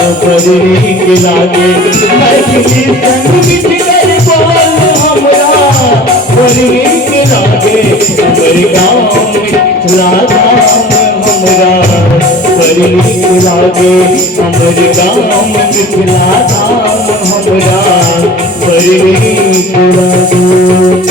बड़ी नीक लागे मैथिली संगीत कर बोल हमरा बड़ी नीक लागे हमर गाँव मिथिला धाम हमरा बड़ी नीक लागे हमर गाँव मिथिला धाम हमरा बड़ी नीक लागे।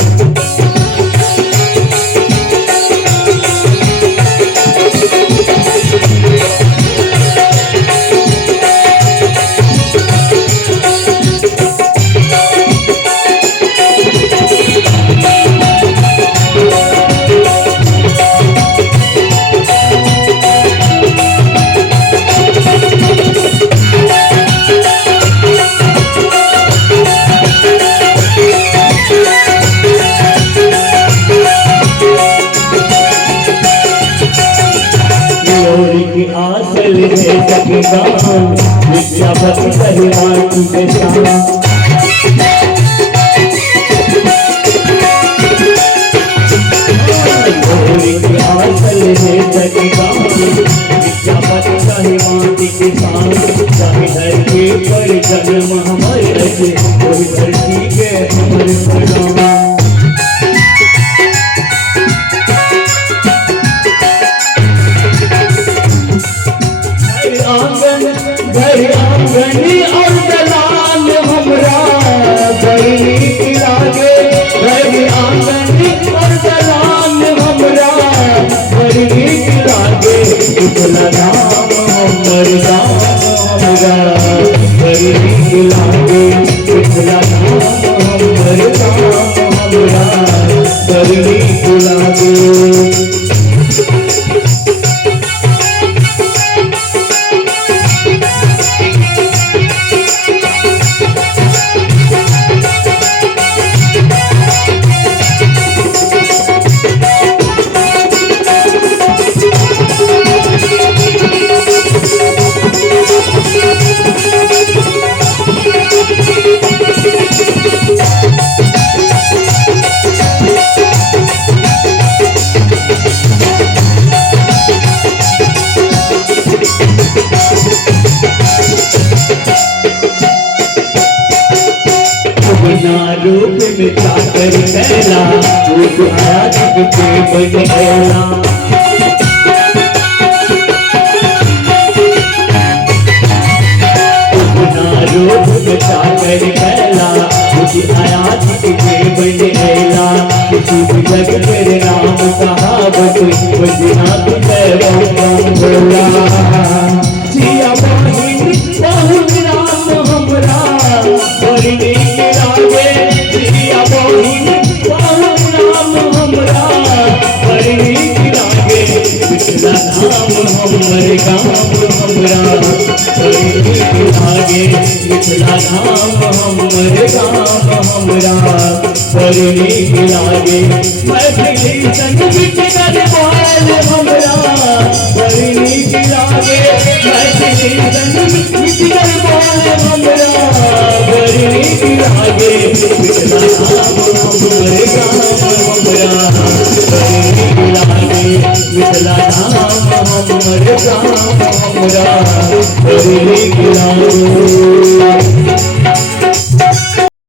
आसल है सकीगा विद्यापति कहलाती के शान आसल है सकीगा विद्यापति कहलाती के शान चाहे धरती पर जन्म हमारे रचे कोई धरती के हमारे प्रणाम। घर आंगनी और दलान हमरा बड़ी नीक लागे घर आंगनी और दलान हमरा बड़ी नीक लागे मिथिला धाम हमर गाँव हमरा बड़ी नीक लागे मिथिला धाम हमर गाँव हमरा बड़ी नीक लागे। रूप में चाकर कैला रूप आया के बन गया रूप में चाकर कैला रूप आया के बन गया किसी भी जग तेरे नाम कहावत बजना तुझे बोला जिया बाहिनी बहुत राम हमरा बड़ी नीक लागे जिया बाहिनी बहुत राम हमरा बड़ी नीक लागे मिथिला धाम हमर गाँव हमरा बड़ी नीक लागे मिथिला धाम हमर गाँव हमरा बड़ी नीक लागे मैथिली संगीत कर बोल हमरा बड़ी नीक लागे मैथिली संगीत कर बोल हमरा बड़ी नीक लागे मिथिला धाम हमर गाँव हमरा बड़ी नीक लागे मिथिला धाम हमर गाँव हमरा बड़ी नीक लागे।